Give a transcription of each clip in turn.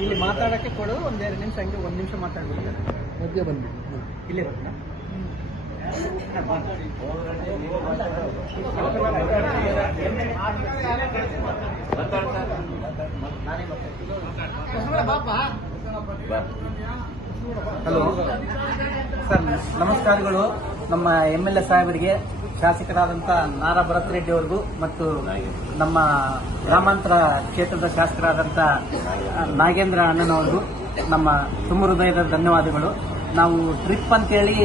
ಇಲ್ಲಿ ಮಾತಾಡಕ್ಕೆ ಕೊಡು. ಒಂದೆರಡು ನಿಮಿಷ ಹಂಗೆ ಒಂದು ನಿಮಿಷ ಮಾತಾಡ್ಬಿಡ್ತಾರೆ. ಮಧ್ಯೆ ಬಂದ್ಬಿಟ್ಟು ಇಲ್ಲಿ ಬರ್ತಾ ಹಲೋ ಸರ್, ನಮಸ್ಕಾರಗಳು. ನಮ್ಮ MLA ಸಾಹೇಬರಿಗೆ, ಶಾಸಕರಾದಂಥ ನಾರಾ ಭರತ್ ರೆಡ್ಡಿ ಅವ್ರಿಗೂ ಮತ್ತು ನಮ್ಮ ಗ್ರಾಮಾಂತರ ಕ್ಷೇತ್ರದ ಶಾಸಕರಾದಂಥ ನಾಗೇಂದ್ರ ಅಣ್ಣನವ್ರಿಗೂ ನಮ್ಮ ತುಂಬ ಹೃದಯದ ಧನ್ಯವಾದಗಳು. ನಾವು ಟ್ರಿಪ್ ಅಂತೇಳಿ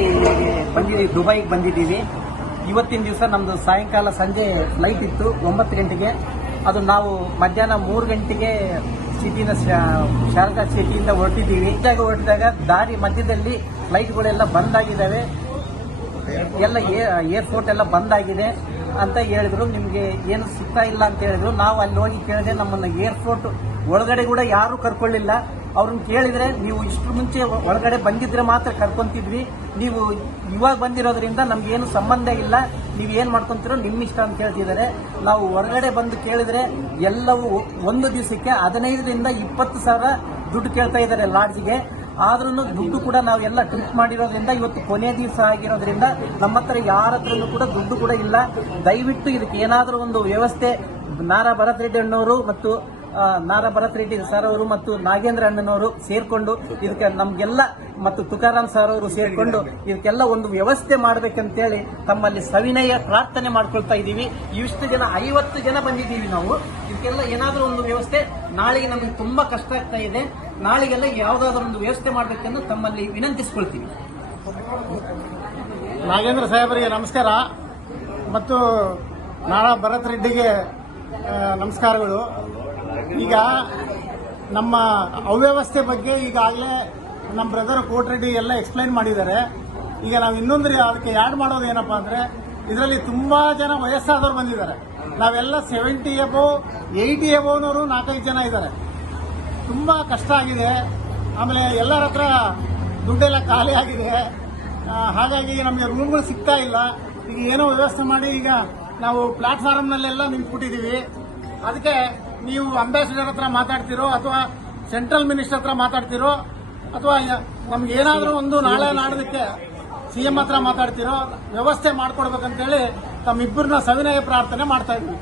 ಬಂದಿದ್ದೀವಿ, ದುಬೈಗೆ ಬಂದಿದ್ದೀವಿ. ಇವತ್ತಿನ ದಿವಸ ನಮ್ಮದು ಸಾಯಂಕಾಲ ಸಂಜೆ ಫ್ಲೈಟ್ ಇತ್ತು 9 ಗಂಟೆಗೆ. ಅದು ನಾವು ಮಧ್ಯಾಹ್ನ 3 ಗಂಟೆಗೆ ಸಿಟಿನ ಶಾರದಾ ಸಿಟಿಯಿಂದ ಹೊರಟಿದಾಗ ದಾರಿ ಮಧ್ಯದಲ್ಲಿ ಫ್ಲೈಟ್ಗಳೆಲ್ಲ ಬಂದ್ ಆಗಿದ್ದಾವೆ, ಎಲ್ಲ ಏರ್ಪೋರ್ಟ್ ಎಲ್ಲ ಬಂದ್ ಆಗಿದೆ ಅಂತ ಹೇಳಿದ್ರು. ನಿಮಗೆ ಏನು ಸಿಗ್ತಾ ಇಲ್ಲ ಅಂತ ಹೇಳಿದ್ರು. ನಾವು ಅಲ್ಲಿ ಹೋಗಿ ಕೇಳಿದೆ, ನಮ್ಮನ್ನ ಏರ್ಪೋರ್ಟ್ ಒಳಗಡೆ ಕೂಡ ಯಾರು ಕರ್ಕೊಳ್ಳಿಲ್ಲ. ಅವ್ರನ್ನ ಕೇಳಿದ್ರೆ, ನೀವು ಇಷ್ಟು ಮುಂಚೆ ಒಳಗಡೆ ಬಂದಿದ್ರೆ ಮಾತ್ರ ಕರ್ಕೊಂತಿದ್ವಿ, ನೀವು ಇವಾಗ ಬಂದಿರೋದ್ರಿಂದ ನಮ್ಗೇನು ಸಂಬಂಧ ಇಲ್ಲ, ನೀವು ಏನ್ ಮಾಡ್ಕೊಂತೀರೋ ನಿಮ್ಮ ಇಷ್ಟ ಅಂತ ಹೇಳ್ತಿದ್ದಾರೆ. ನಾವು ಹೊರಗಡೆ ಬಂದು ಕೇಳಿದ್ರೆ ಎಲ್ಲವೂ ಒಂದು ದಿವಸಕ್ಕೆ 15ರಿಂದ 20 ಸಾವಿರ ದುಡ್ಡು ಕೇಳ್ತಾ ಇದ್ದಾರೆ ಲಾಡ್ಜ್ಗೆ. ಆದ್ರೂ ದುಡ್ಡು ಕೂಡ ನಾವೆಲ್ಲ ಟ್ರಿಪ್ ಮಾಡಿರೋದ್ರಿಂದ ಇವತ್ತು ಕೊನೆ ದಿವಸ ಆಗಿರೋದ್ರಿಂದ ನಮ್ಮ ಹತ್ರ ಯಾರ ಹತ್ರನೂ ಕೂಡ ದುಡ್ಡು ಕೂಡ ಇಲ್ಲ. ದಯವಿಟ್ಟು ಇದಕ್ಕೆ ಏನಾದರೂ ಒಂದು ವ್ಯವಸ್ಥೆ ನಾರಾ ಭರತ್ ರೆಡ್ಡಿ ಅಣ್ಣವರು ಮತ್ತು ನಾರಾ ಭರತ್ ರೆಡ್ಡಿ ಸರ್ ಅವರು ಮತ್ತು ನಾಗೇಂದ್ರ ಅಣ್ಣನವರು ಸೇರ್ಕೊಂಡು ಇದಕ್ಕೆ ನಮ್ಗೆಲ್ಲ ಮತ್ತು ತುಕಾರಾಮ್ ಸರ್ ಅವರು ಸೇರ್ಕೊಂಡು ಇದಕ್ಕೆಲ್ಲ ಒಂದು ವ್ಯವಸ್ಥೆ ಮಾಡಬೇಕಂತೇಳಿ ತಮ್ಮಲ್ಲಿ ಸವಿನಯ ಪ್ರಾರ್ಥನೆ ಮಾಡ್ಕೊಳ್ತಾ ಇದ್ದೀವಿ. ಇಷ್ಟು ಜನ 50 ಜನ ಬಂದಿದ್ದೀವಿ ನಾವು. ಇದಕ್ಕೆಲ್ಲ ಏನಾದರೂ ಒಂದು ವ್ಯವಸ್ಥೆ, ನಾಳೆಗೆ ನಮಗೆ ತುಂಬಾ ಕಷ್ಟ ಆಗ್ತಾ ಇದೆ, ನಾಳೆಗೆಲ್ಲ ಯಾವುದಾದ್ರೂ ಒಂದು ವ್ಯವಸ್ಥೆ ಮಾಡಬೇಕೆಂದು ತಮ್ಮಲ್ಲಿ ವಿನಂತಿಸಿಕೊಳ್ತೀವಿ. ನಾಗೇಂದ್ರ ಸಾಹೇಬರಿಗೆ ನಮಸ್ಕಾರ ಮತ್ತು ನಾರಾ ಭರತ್ ರೆಡ್ಡಿಗೆ ನಮಸ್ಕಾರಗಳು. ಈಗ ನಮ್ಮ ಅವ್ಯವಸ್ಥೆ ಬಗ್ಗೆ ಈಗಾಗಲೇ ನಮ್ಮ ಬ್ರದರ್ ಕೋಟ್ರೆಡ್ಡಿ ಎಲ್ಲ ಎಕ್ಸ್ಪ್ಲೈನ್ ಮಾಡಿದ್ದಾರೆ. ಈಗ ನಾವು ಇನ್ನೊಂದು ಅದಕ್ಕೆ ಆ್ಯಡ್ ಮಾಡೋದು ಏನಪ್ಪಾ ಅಂದ್ರೆ, ಇದರಲ್ಲಿ ತುಂಬಾ ಜನ ವಯಸ್ಸಾದವರು ಬಂದಿದ್ದಾರೆ. ನಾವೆಲ್ಲ 70 ಎಬೋ 80 ಎಬೋನವರು 4-5 ಜನ ಇದ್ದಾರೆ. ತುಂಬಾ ಕಷ್ಟ ಆಗಿದೆ. ಆಮೇಲೆ ಎಲ್ಲರ ಹತ್ರ ದುಡ್ಡೆಲ್ಲ ಖಾಲಿ ಆಗಿದೆ. ಹಾಗಾಗಿ ನಮಗೆ ರೂಮ್ಗಳು ಸಿಗ್ತಾ ಇಲ್ಲ. ಈಗ ಏನೋ ವ್ಯವಸ್ಥೆ ಮಾಡಿ ಈಗ ನಾವು ಪ್ಲಾಟ್ಫಾರ್ಮ್ನಲ್ಲೆಲ್ಲ ನಿಂತ್ಬಿಟ್ಟಿದ್ದೀವಿ. ಅದಕ್ಕೆ ನೀವು ಅಂಬಾಸಿಡರ್ ಹತ್ರ ಮಾತಾಡ್ತಿರೋ ಅಥವಾ ಸೆಂಟ್ರಲ್ ಮಿನಿಸ್ಟರ್ ಹತ್ರ ಮಾತಾಡ್ತಿರೋ ಅಥವಾ ನಮ್ಗೆ ಏನಾದರೂ ಒಂದು ನಾಳೆ ನಾಡೋದಕ್ಕೆ CM ಹತ್ರ ಮಾತಾಡ್ತಿರೋ ವ್ಯವಸ್ಥೆ ಮಾಡ್ಕೊಡ್ಬೇಕಂತೇಳಿ ತಮ್ಮಿಬ್ಬರನ್ನ ಸವಿನಯ ಪ್ರಾರ್ಥನೆ ಮಾಡ್ತಾ ಇದ್ವಿ.